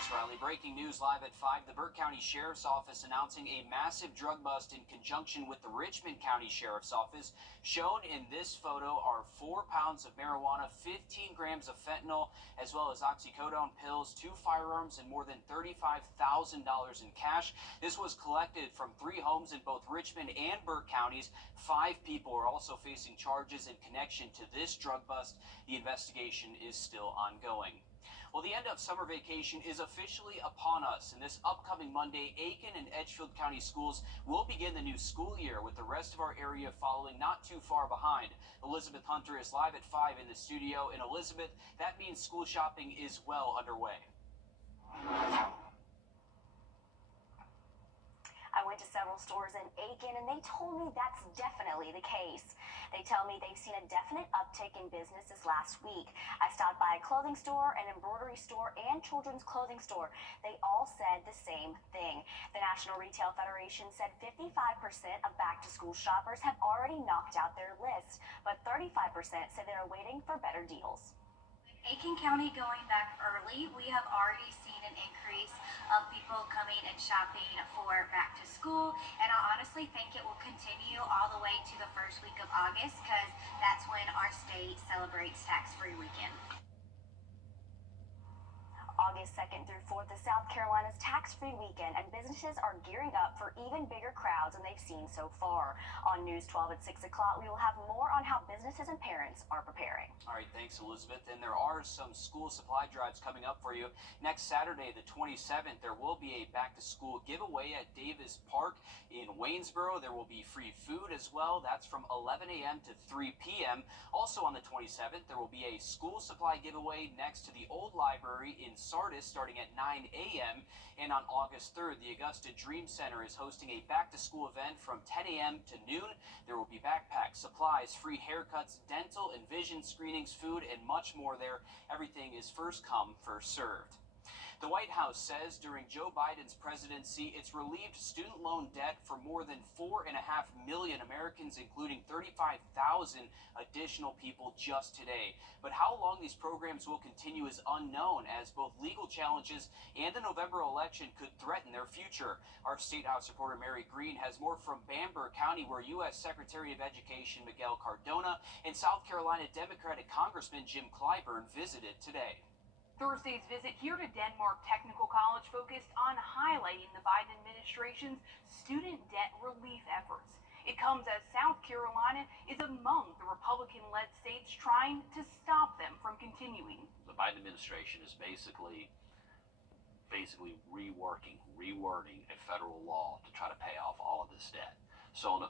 Thanks, Riley. Breaking news live at 5. The Burke County Sheriff's Office announcing a massive drug bust in conjunction with the Richmond County Sheriff's Office. Shown in this photo are 4 pounds of marijuana, 15 grams of fentanyl, as well as oxycodone pills, 2 firearms, and more than $35,000 in cash. This was collected from 3 homes in both Richmond and Burke counties. 5 people are also facing charges in connection to this drug bust. The investigation is still ongoing. Well, the end of summer vacation is officially upon us, and this upcoming Monday, Aiken and Edgefield County schools will begin the new school year, with the rest of our area following not too far behind. Elizabeth Hunter is live at 5 in the studio, and Elizabeth, that means school shopping is well underway. I went to several stores in Aiken, and they told me that's definitely the case. They tell me they've seen a definite uptick in business this last week. I stopped by a clothing store, an embroidery store, and children's clothing store. They all said the same thing. The National Retail Federation said 55% of back-to-school shoppers have already knocked out their list, but 35% say they're waiting for better deals. Aiken County going back early, we have already seen an increase of people coming and shopping for back to school, and I honestly think it will continue all the way to the first week of August, because that's when our state celebrates tax-free weekend. August 2nd through 4th is South Carolina's tax-free weekend, and businesses are gearing up for even bigger crowds than they've seen so far. On News 12 at 6 o'clock, we will have more on how businesses and parents are preparing. All right, thanks, Elizabeth. And there are some school supply drives coming up for you. Next Saturday, the 27th, there will be a back-to-school giveaway at Davis Park in Waynesboro. There will be free food as well. That's from 11 a.m. to 3 p.m. Also on the 27th, there will be a school supply giveaway next to the old library in Sardis starting at 9 a.m. And on August 3rd, the Augusta Dream Center is hosting a back-to-school event from 10 a.m. to noon. There will be backpacks, supplies, free haircuts, dental and vision screenings, food, and much more there. Everything is first come, first served. The White House says during Joe Biden's presidency, it's relieved student loan debt for more than 4.5 million Americans, including 35,000 additional people just today. But how long these programs will continue is unknown, as both legal challenges and the November election could threaten their future. Our State House reporter Mary Green has more from Bamberg County, where U.S. Secretary of Education Miguel Cardona and South Carolina Democratic Congressman Jim Clyburn visited today. Thursday's visit here to Denmark Technical College focused on highlighting the Biden administration's student debt relief efforts. It comes as South Carolina is among the Republican-led states trying to stop them from continuing. The Biden administration is basically rewording a federal law to try to pay off all of this debt. So on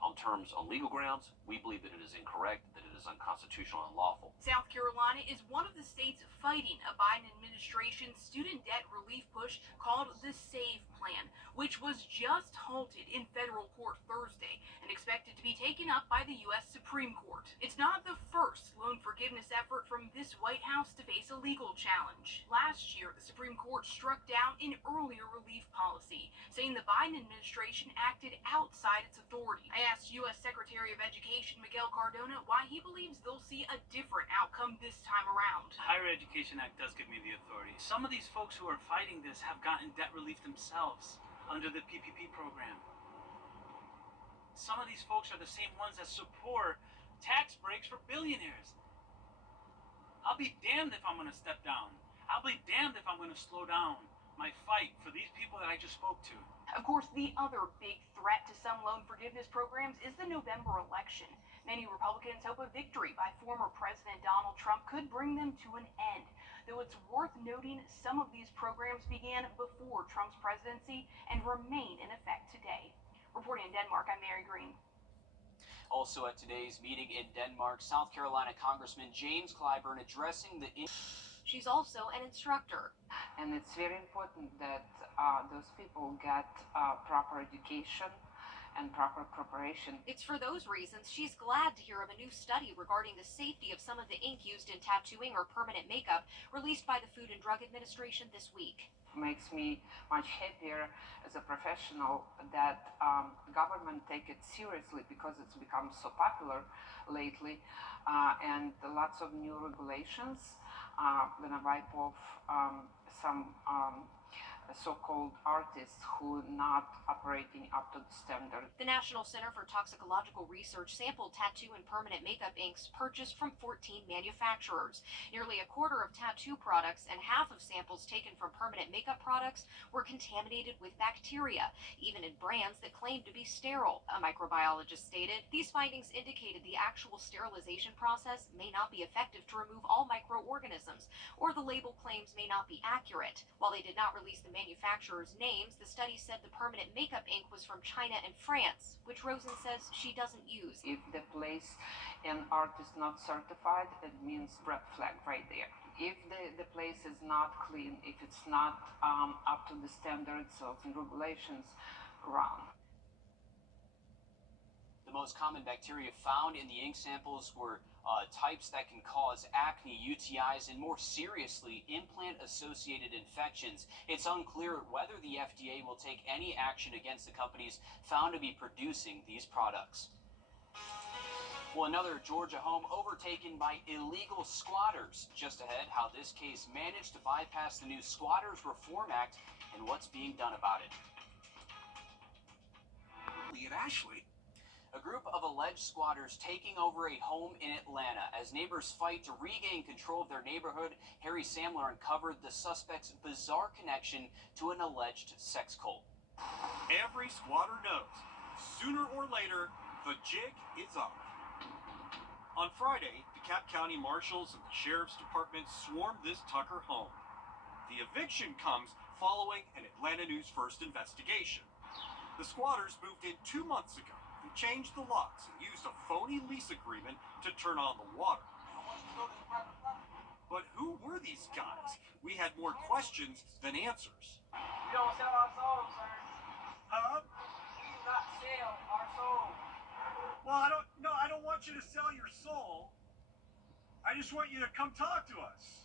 legal grounds, we believe that it is incorrect, that it is unconstitutional and unlawful. South Carolina is one of the states fighting a Biden administration student debt relief push called the SAVE Plan, which was just halted in federal court Thursday and expected to be taken up by the U.S. Supreme Court. It's not the first loan forgiveness effort from this White House to face a legal challenge. Last year, the Supreme Court struck down an earlier relief policy, saying the Biden administration acted outside its authority. I asked U.S. Secretary of Education Miguel Cardona why he believes they'll see a different outcome this time around. The Higher Education Act does give me the authority. Some of these folks who are fighting this have gotten debt relief themselves under the PPP program. Some of these folks are the same ones that support tax breaks for billionaires. I'll be damned if I'm going to step down. I'll be damned if I'm going to slow down my fight for these people that I just spoke to. Of course, the other big threat to some loan forgiveness programs is the November election. Many Republicans hope a victory by former President Donald Trump could bring them to an end. Though it's worth noting some of these programs began before Trump's presidency and remain in effect today. Reporting in Denmark, I'm Mary Green. Also at today's meeting in Denmark, South Carolina Congressman James Clyburn addressing the... She's also an instructor. And it's very important that those people get proper education and proper preparation. It's for those reasons she's glad to hear of a new study regarding the safety of some of the ink used in tattooing or permanent makeup released by the Food and Drug Administration this week. Makes me much happier as a professional that government take it seriously because it's become so popular lately, and lots of new regulations gonna wipe off some so-called artists who not operating up to the standard. The National Center for Toxicological Research sampled tattoo and permanent makeup inks purchased from 14 manufacturers. Nearly a quarter of tattoo products and half of samples taken from permanent makeup products were contaminated with bacteria, even in brands that claimed to be sterile, a microbiologist stated. These findings indicated the actual sterilization process may not be effective to remove all microorganisms, or the label claims may not be accurate. While they did not release the manufacturers' names, the study said the permanent makeup ink was from China and France, which Rosen says she doesn't use. If the place and art is not certified, it means red flag right there. If the place is not clean, if it's not up to the standards of regulations, run. The most common bacteria found in the ink samples were types that can cause acne, UTIs, and more seriously, implant-associated infections. It's unclear whether the FDA will take any action against the companies found to be producing these products. Well, another Georgia home overtaken by illegal squatters. Just ahead, how this case managed to bypass the new Squatters Reform Act and what's being done about it. At Ashley. A group of alleged squatters taking over a home in Atlanta. As neighbors fight to regain control of their neighborhood, Harry Samler uncovered the suspect's bizarre connection to an alleged sex cult. Every squatter knows, sooner or later, the jig is up. On Friday, DeKalb County marshals and the sheriff's department swarmed this Tucker home. The eviction comes following an Atlanta News First investigation. The squatters moved in 2 months ago. They changed the locks and used a phony lease agreement to turn on the water. But who were these guys? We had more questions than answers. We don't sell our souls, sir. Huh? We do not sell our souls. Well, I don't want you to sell your soul. I just want you to come talk to us.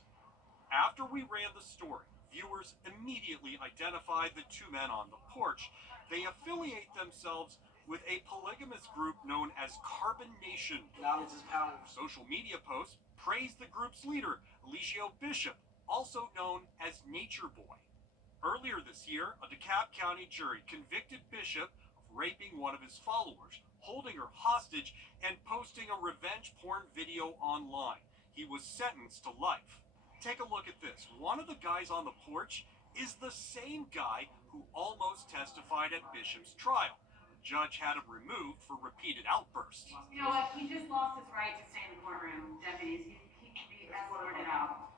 After we ran the story, viewers immediately identified the two men on the porch. They affiliate themselves with a polygamous group known as Carbon Nation. Knowledge is power. Social media posts praise the group's leader, Eligio Bishop, also known as Nature Boy. Earlier this year, a DeKalb County jury convicted Bishop of raping one of his followers, holding her hostage, and posting a revenge porn video online. He was sentenced to life. Take a look at this. One of the guys on the porch is the same guy who almost testified at Bishop's trial. Judge had him removed for repeated outbursts. You know what? He just lost his right to stay in the courtroom, deputies. He can be escorted out.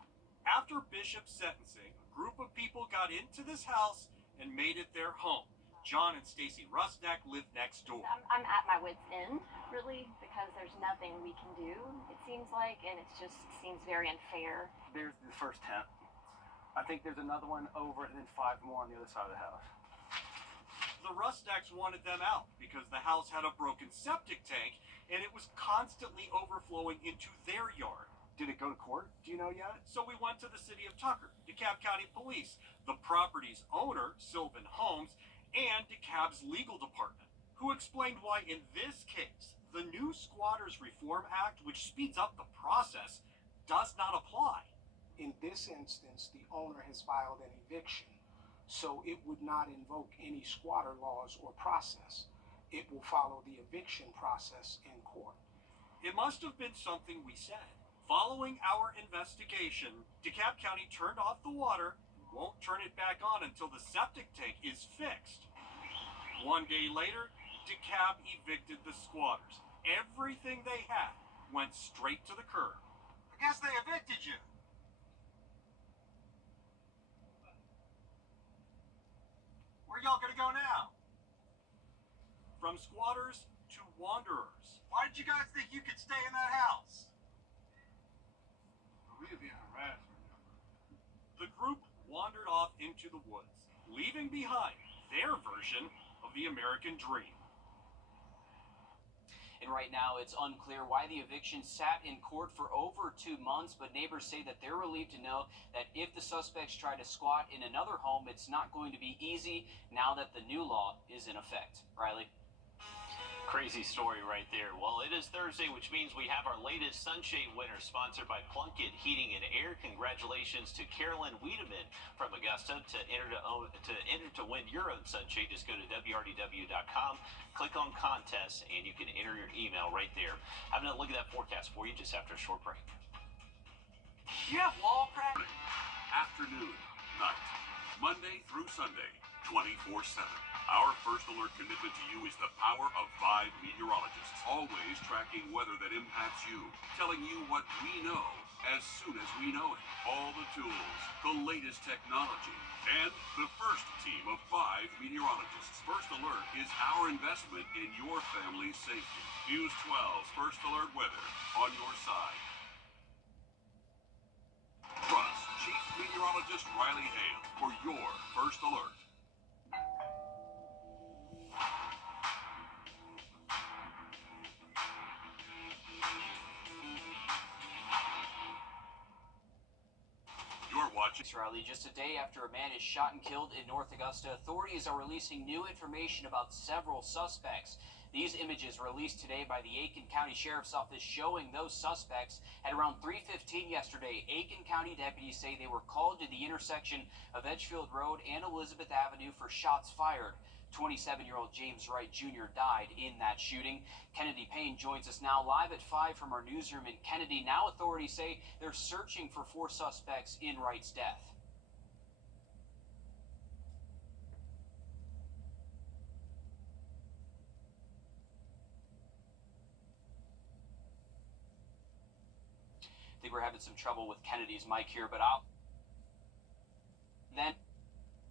After Bishop's sentencing, a group of people got into this house and made it their home. John and Stacy Rusnak live next door. I'm at my wit's end, really, because there's nothing we can do, it seems like, and it just seems very unfair. There's the first tent. I think there's another one over and then 5 more on the other side of the house. The Rusnaks wanted them out because the house had a broken septic tank and it was constantly overflowing into their yard. Did it go to court? Do you know yet? So we went to the city of Tucker, DeKalb County Police, the property's owner, Sylvan Holmes, and DeKalb's legal department, who explained why in this case, the new Squatters Reform Act, which speeds up the process, does not apply. In this instance, the owner has filed an eviction, so it would not invoke any squatter laws or process. It will follow the eviction process in court. It must have been something we said. Following our investigation, DeKalb County turned off the water and won't turn it back on until the septic tank is fixed. 1 day later, DeKalb evicted the squatters. Everything they had went straight to the curb. I guess they evicted you. Where y'all gonna go now? From squatters to wanderers. Why did you guys think you could stay in that house? We were being harassed. The group wandered off into the woods, leaving behind their version of the American dream. And right now, it's unclear why the eviction sat in court for over 2 months, but neighbors say that they're relieved to know that if the suspects try to squat in another home, it's not going to be easy now that the new law is in effect. Riley? Crazy story right there. Well, it is Thursday, which means we have our latest Sunshade winner, sponsored by Plunkett Heating and Air. Congratulations to Carolyn Wiedemann from Augusta. To enter to win your own Sunshade, just go to wrdw.com, click on contests, and you can enter your email right there. Having a look at that forecast for you just after a short break. You have law practice. Afternoon, night, Monday through Sunday, 24/7. Our First Alert commitment to you is the power of 5 meteorologists, always tracking weather that impacts you, telling you what we know as soon as we know it. All the tools, the latest technology, and the first team of 5 meteorologists. First Alert is our investment in your family's safety. News 12's First Alert weather on your side. Trust Chief Meteorologist Riley Hale for your First Alert. You're watching. Riley, just a day after a man is shot and killed in North Augusta, authorities are releasing new information about several suspects. These images released today by the Aiken County Sheriff's Office showing those suspects at around 3:15 yesterday. Aiken County deputies say they were called to the intersection of Edgefield Road and Elizabeth Avenue for shots fired. 27-year-old James Wright Jr. died in that shooting. Kennedy Payne joins us now live at 5 from our newsroom in Kennedy. Now authorities say they're searching for 4 suspects in Wright's death. I think we're having some trouble with Kennedy's mic here, but I'll then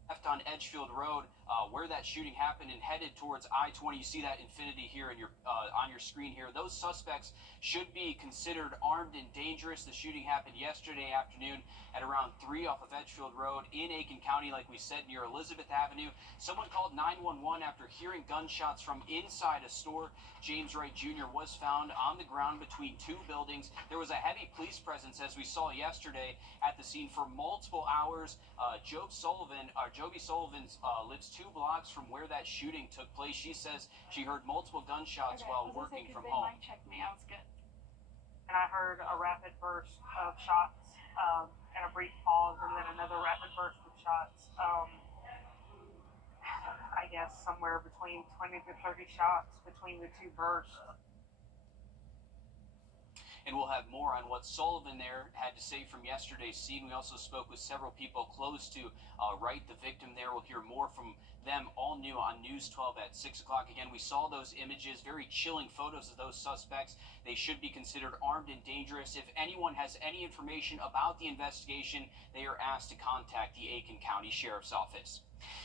left on Edgefield Road, where that shooting happened, and headed towards I-20. You see that Infinity here in your on your screen here. Those suspects should be considered armed and dangerous. The shooting happened yesterday afternoon at around 3 off of Edgefield Road in Aiken County, like we said, near Elizabeth Avenue. Someone called 911 after hearing gunshots from inside a store. James Wright Jr. was found on the ground between 2 buildings. There was a heavy police presence, as we saw yesterday, at the scene for multiple hours. Joby Sullivan lives 2 blocks from where that shooting took place. She says she heard multiple gunshots while working from home. Me, I was good. And I heard a rapid burst of shots, and a brief pause, and then another rapid burst of shots. I guess somewhere between 20 to 30 shots between the 2 bursts. And we'll have more on what Sullivan there had to say from yesterday's scene. We also spoke with several people close to Wright, the victim there. We'll hear more from them, all new on News 12 at 6 o'clock. Again, we saw those images, very chilling photos of those suspects. They should be considered armed and dangerous. If anyone has any information about the investigation, they are asked to contact the Aiken County Sheriff's Office.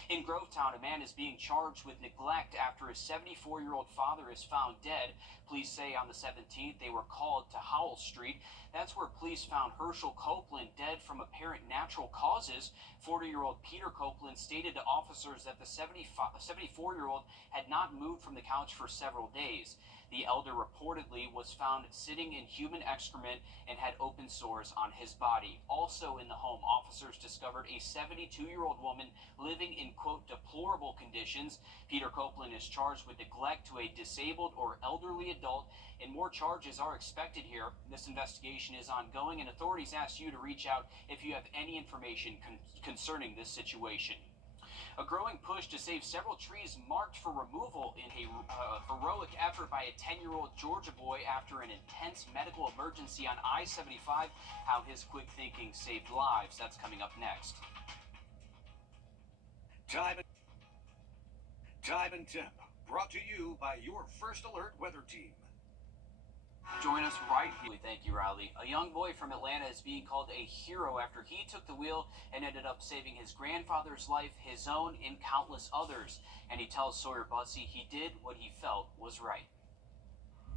In Grovetown, a man is being charged with neglect after his 74-year-old father is found dead. Police say on the 17th they were called to Howell Street. That's where police found Herschel Copeland dead from apparent natural causes. 40-year-old Peter Copeland stated to officers that the 74-year-old had not moved from the couch for several days. The elder reportedly was found sitting in human excrement and had open sores on his body. Also in the home, officers discovered a 72-year-old woman living in, quote, deplorable conditions. Peter Copeland is charged with neglect to a disabled or elderly adult, and more charges are expected here. This investigation is ongoing, and authorities ask you to reach out if you have any information concerning this situation. A growing push to save several trees marked for removal in a heroic effort by a 10-year-old Georgia boy after an intense medical emergency on I-75. How his quick thinking saved lives. That's coming up next. Time and temp, brought to you by your First Alert weather team. Join us right here. Thank you, Riley. A young boy from Atlanta is being called a hero after he took the wheel and ended up saving his grandfather's life, his own, and countless others. And he tells Sawyer Bussey he did what he felt was right.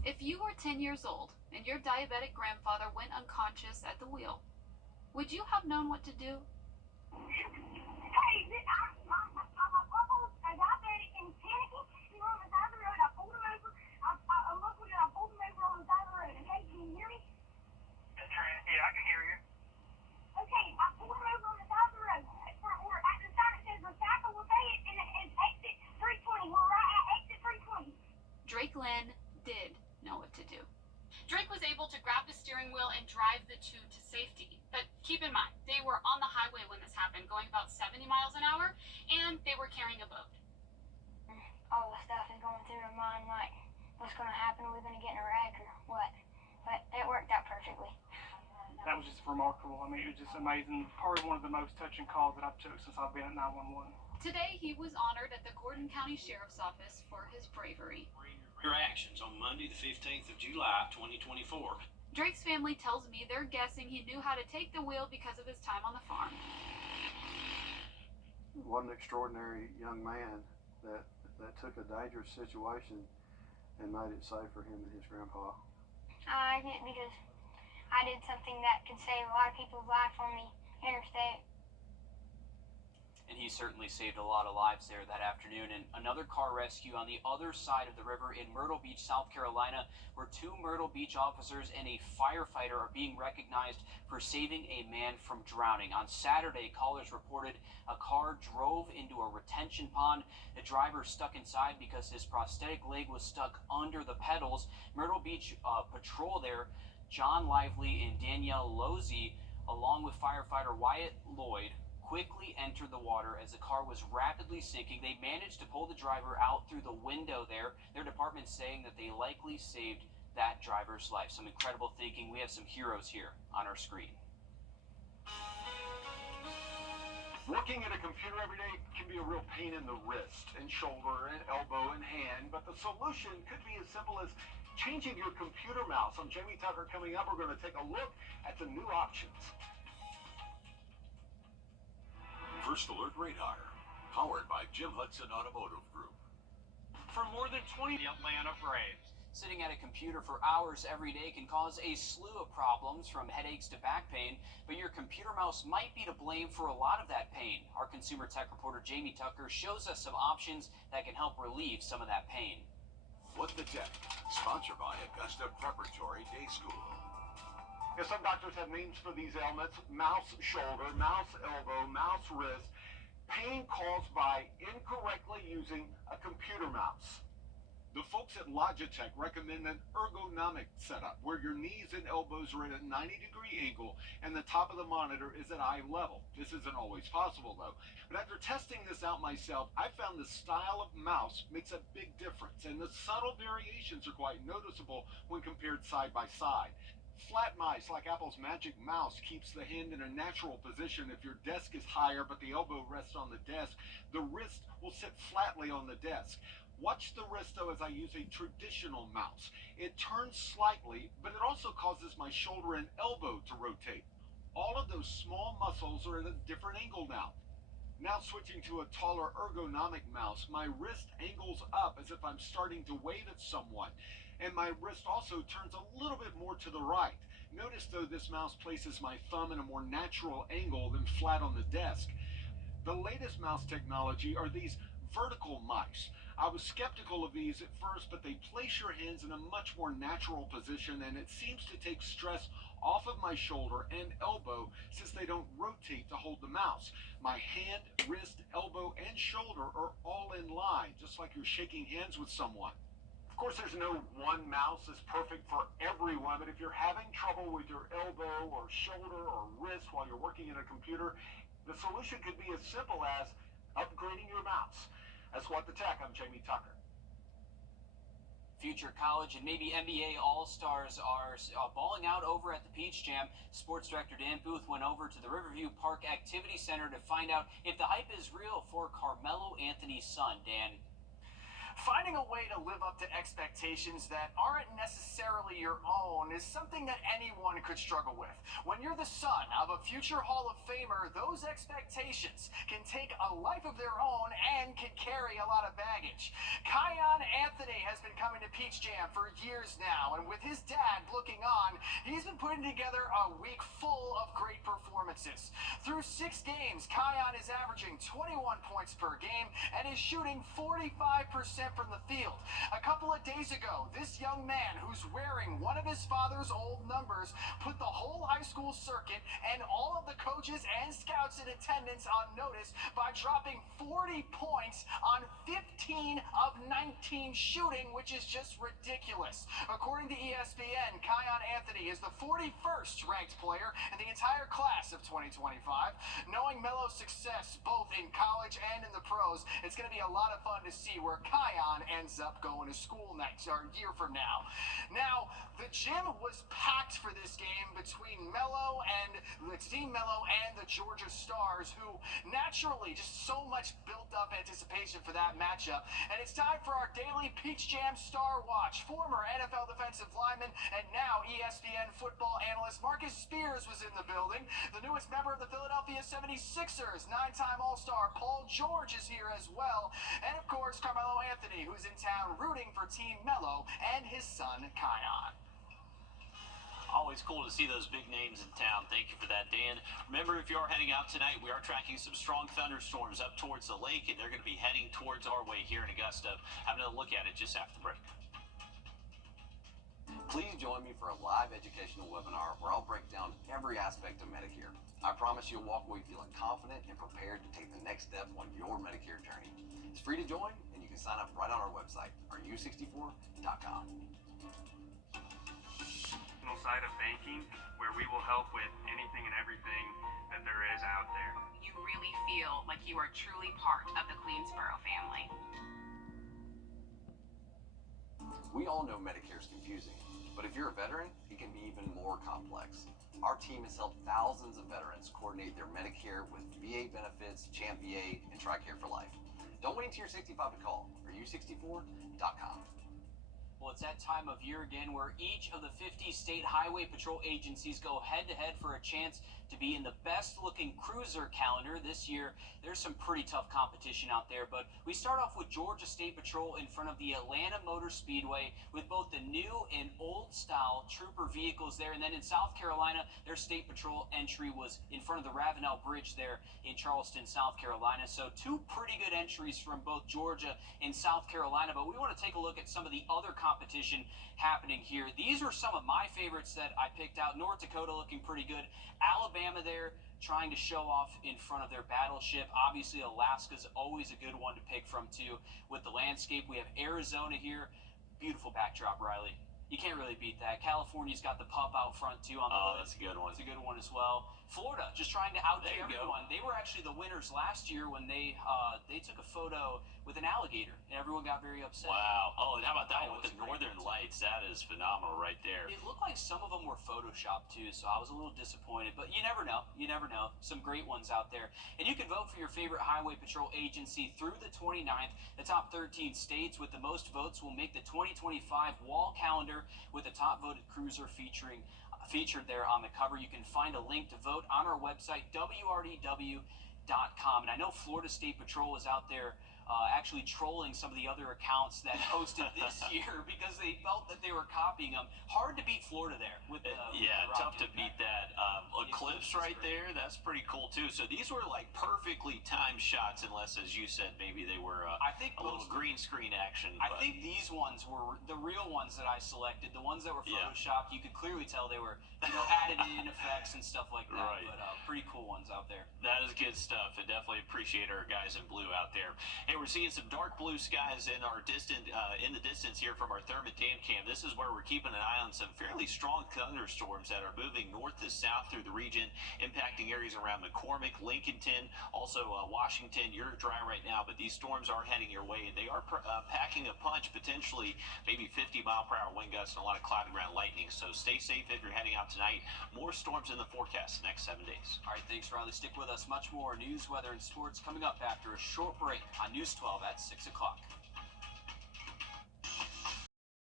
If you were 10 years old and your diabetic grandfather went unconscious at the wheel, would you have known what to do? Hey, I got there and panicking. He was on the side of the road. I pulled him over. I looked at steering wheel and drive the two to safety. But keep in mind, they were on the highway when this happened, going about 70 miles an hour, and they were carrying a boat. All the stuff is going through their mind, like, what's going to happen? Are we going to get in a wreck or what? But it worked out perfectly. That was just remarkable. I mean, it was just amazing. Probably one of the most touching calls that I've took since I've been at 911. Today, he was honored at the Gordon County Sheriff's Office for his bravery. Your actions on Monday, the 15th of July, 2024. Drake's family tells me they're guessing he knew how to take the wheel because of his time on the farm. What an extraordinary young man that took a dangerous situation and made it safe for him and his grandpa. I did because I did something that could save a lot of people's lives on the interstate. And he certainly saved a lot of lives there that afternoon. And another car rescue on the other side of the river in Myrtle Beach, South Carolina, where 2 Myrtle Beach officers and a firefighter are being recognized for saving a man from drowning. On Saturday, callers reported a car drove into a retention pond. The driver stuck inside because his prosthetic leg was stuck under the pedals. Myrtle Beach patrol there, John Lively and Danielle Lozzi, along with firefighter Wyatt Lloyd, quickly entered the water as the car was rapidly sinking. They managed to pull the driver out through the window there. Their department saying that they likely saved that driver's life. Some incredible thinking. We have some heroes here on our screen. Working at a computer every day can be a real pain in the wrist and shoulder and elbow and hand, but the solution could be as simple as changing your computer mouse. I'm Jamie Tucker. Coming up, we're going to take a look at some new options. First Alert Radar, powered by Jim Hudson Automotive Group. For more than 20 The Atlanta Braves. Sitting at a computer for hours every day can cause a slew of problems, from headaches to back pain, but your computer mouse might be to blame for a lot of that pain. Our consumer tech reporter Jamie Tucker shows us some options that can help relieve some of that pain. What the Tech, sponsored by Augusta Preparatory Day School. Yes, some doctors have names for these ailments: mouse shoulder, mouse elbow, mouse wrist. Pain caused by incorrectly using a computer mouse. The folks at Logitech recommend an ergonomic setup where your knees and elbows are at a 90-degree angle and the top of the monitor is at eye level. This isn't always possible though. But after testing this out myself, I found the style of mouse makes a big difference, and the subtle variations are quite noticeable when compared side by side. Flat mice, like Apple's Magic Mouse, keeps the hand in a natural position. If your desk is higher but the elbow rests on the desk, the wrist will sit flatly on the desk. Watch the wrist though as I use a traditional mouse. It turns slightly, but it also causes my shoulder and elbow to rotate. All of those small muscles are at a different angle now. Now switching to a taller ergonomic mouse, my wrist angles up as if I'm starting to wave at someone. And my wrist also turns a little bit more to the right. Notice though this mouse places my thumb in a more natural angle than flat on the desk. The latest mouse technology are these vertical mice. I was skeptical of these at first, but they place your hands in a much more natural position, and it seems to take stress off of my shoulder and elbow since they don't rotate to hold the mouse. My hand, wrist, elbow, and shoulder are all in line, just like you're shaking hands with someone. Of course, there's no one mouse that's perfect for everyone, but if you're having trouble with your elbow or shoulder or wrist while you're working in a computer, the solution could be as simple as upgrading your mouse. That's What the Tech. I'm Jamie Tucker. Future college and maybe NBA All-Stars are balling out over at the Peach Jam. Sports director Dan Booth went over to the Riverview Park Activity Center to find out if the hype is real for Carmelo Anthony's son. Dan. Finding a way to live up to expectations that aren't necessarily your own is something that anyone could struggle with. When you're the son of a future Hall of Famer, those expectations can take a life of their own and can carry a lot of baggage. Kion Anthony has been coming to Peach Jam for years now, and with his dad looking on, he's been putting together a week full of great performances. Through 6 games, Kion is averaging 21 points per game and is shooting 45% from the field. A couple of days ago, this young man who's wearing one of his father's old numbers put the whole high school circuit and all of the coaches and scouts in attendance on notice by dropping 40 points on 15 of 19 shooting, which is just ridiculous. According to ESPN, Kion Anthony is the 41st ranked player in the entire class of 2025. Knowing Melo's success both in college and in the pros, it's going to be a lot of fun to see where Kion ends up going to school next or a year from now. Now, the gym was packed for this game between Melo and the Georgia Stars, who naturally just so much built up anticipation for that matchup. And it's time for our daily Peach Jam Star Watch. Former NFL defensive lineman and now ESPN football analyst Marcus Spears was in the building. The newest member of the Philadelphia 76ers, 9-time All-Star Paul George is here as well. And of course, Carmelo Anthony, who's in town rooting for Team Melo and his son, Kion. Always cool to see those big names in town. Thank you for that, Dan. Remember, if you are heading out tonight, we are tracking some strong thunderstorms up towards the lake, and they're going to be heading towards our way here in Augusta. Have another look at it just after the break. Please join me for a live educational webinar where I'll break down every aspect of Medicare. I promise you'll walk away feeling confident and prepared to take the next step on your Medicare journey. It's free to join, and you can sign up right on our website, rU64.com. Side of banking, where we will help with anything and everything that there is out there. You really feel like you are truly part of the Queensboro family. We all know Medicare is confusing, but if you're a veteran, it can be even more complex. Our team has helped thousands of veterans coordinate their Medicare with VA benefits, Champ VA, and TRICARE for Life. Don't wait until you're 65 to call, rU64.com. Well, it's that time of year again where each of the 50 state highway patrol agencies go head-to-head for a chance to be in the best-looking cruiser calendar this year. There's some pretty tough competition out there, but we start off with Georgia State Patrol in front of the Atlanta Motor Speedway with both the new and old-style trooper vehicles there. And then in South Carolina, their State Patrol entry was in front of the Ravenel Bridge there in Charleston, South Carolina. So two pretty good entries from both Georgia and South Carolina, but we want to take a look at some of the other competition happening here. These were some of my favorites that I picked out. North Dakota looking pretty good. Alabama there trying to show off in front of their battleship. Obviously, Alaska's always a good one to pick from too. With the landscape, we have Arizona here. Beautiful backdrop, Riley. You can't really beat that. California's got the pup out front too on the hood. That's a good one. It's a good one as well. Florida just trying to outdo everyone. They were actually the winners last year when they took a photo with an alligator and everyone got very upset. Wow. Oh, and how about that one with the Northern Lights? That is phenomenal right there. It looked like some of them were photoshopped too, so I was a little disappointed. But you never know. You never know. Some great ones out there. And you can vote for your favorite Highway Patrol agency through the 29th. The top 13 states with the most votes will make the 2025 wall calendar with the top voted cruiser featured there on the cover. You can find a link to vote on our website, wrdw.com. And I know Florida State Patrol is out there actually trolling some of the other accounts that hosted this year because they felt that they were copying them. Hard to beat Florida there with the tough to beat that. Eclipse right there, that's pretty cool too. So these were like perfectly timed shots, unless, as you said, maybe they were I think a little green screen action. I think these ones were the real ones that I selected. The ones that were photoshopped, you could clearly tell they were added in effects and stuff like that. Right. But pretty cool ones out there. That is good stuff, and definitely appreciate our guys in blue out there. Hey, we're seeing some dark blue skies in our in the distance here from our Thermid Dam Cam. This is where we're keeping an eye on some fairly strong thunderstorms that are moving north to south through the region, impacting areas around McCormick, Lincolnton, also Washington. You're dry right now, but these storms are heading your way, and they are packing a punch, potentially maybe 50-mile-per-hour wind gusts and a lot of cloudy ground lightning. So stay safe if you're heading out tonight. More storms in the forecast the next 7 days. All right, thanks, Riley. Stick with us. Much more news, weather, and sports coming up after a short break on News 12 at 6 o'clock.